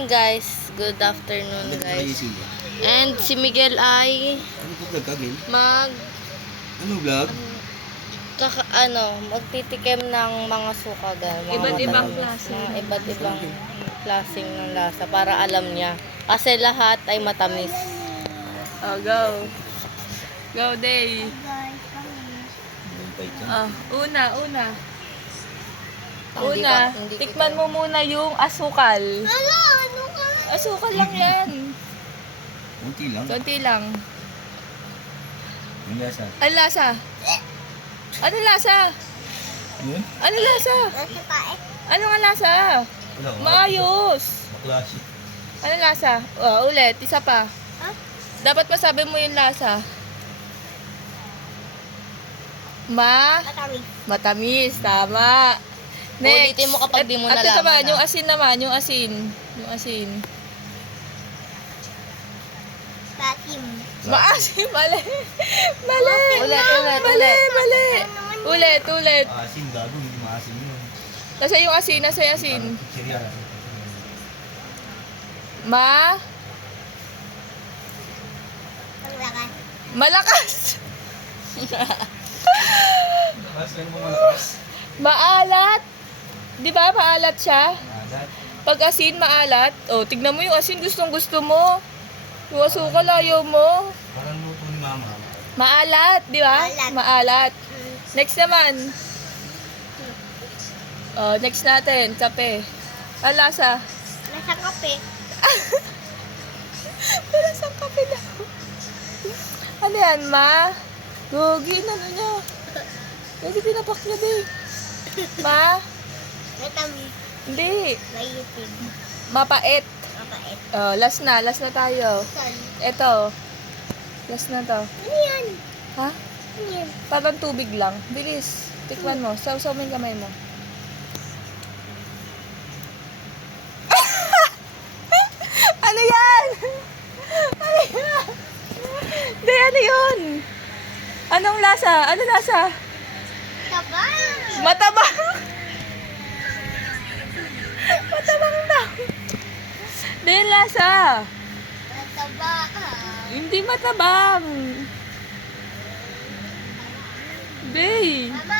morning guys. Good afternoon guys. And si Miguel ay Ano po vlog kagil? Ano vlog? magtitikim ng mga suka Iba't ibang klase. Mga iba't ibang klaseng ng lasa para alam niya. Kasi lahat ay matamis. Oh, go. Go, Day. Una. Hindi Tikman kita- mo muna yung asukal. Ano ka? Asukal lang yan. Kunti lang. Konti lang. Yung lasa. Ano lasa? Ano lasa? Yun? Ano lasa? Nasa tae. Ano nga lasa? Wala ko. Maayos. Maklase. Ano lasa? Oh, ulit. Isa pa. Huh? Dapat masabi mo yung lasa. Matamis. Matamis. Tama. Next. Ulitin mo kapag di mo At ito nalaman, naman, ah. yung asin naman. Yung asin. Patim. Maasim. Mali. Mali. Ulit. Ulit. Asin gago, hindi maasin yun. Nasa yung asin. Nasa yung asin. Cereal. Paglakas. Malakas. Mas ano mo malakas? Maalat. Di ba maalat siya? Alat. Pag asin, maalat. O, tignan mo yung asin. Gustong gusto mo. Yung asukal, ayaw mo. Parang luto ni mama. Maalat, di ba? Maalat. Maalat. Next naman. Next natin, kape. Ang lasa. Nasa kape. Pero sa kape daw. Ano yan, ma? Gogi, ano niya? Hindi pinapak niya, babe. Ma? Matamis. Hindi. Mayipig. Mapait. Mapait. Last na tayo. Sal. Eto. Last na to. Ano yan? Ha? Ano yan? Parang tubig lang. Bilis. Tikman mo. Saw-saw mo yung kamay mo. Ano yan? Ano yan? Hindi, ano yun? Anong lasa? Ano lasa? Taba. Matabang! Matabang daw. Hindi yung lasa. Taba. Hindi matabang. Hindi. Mama.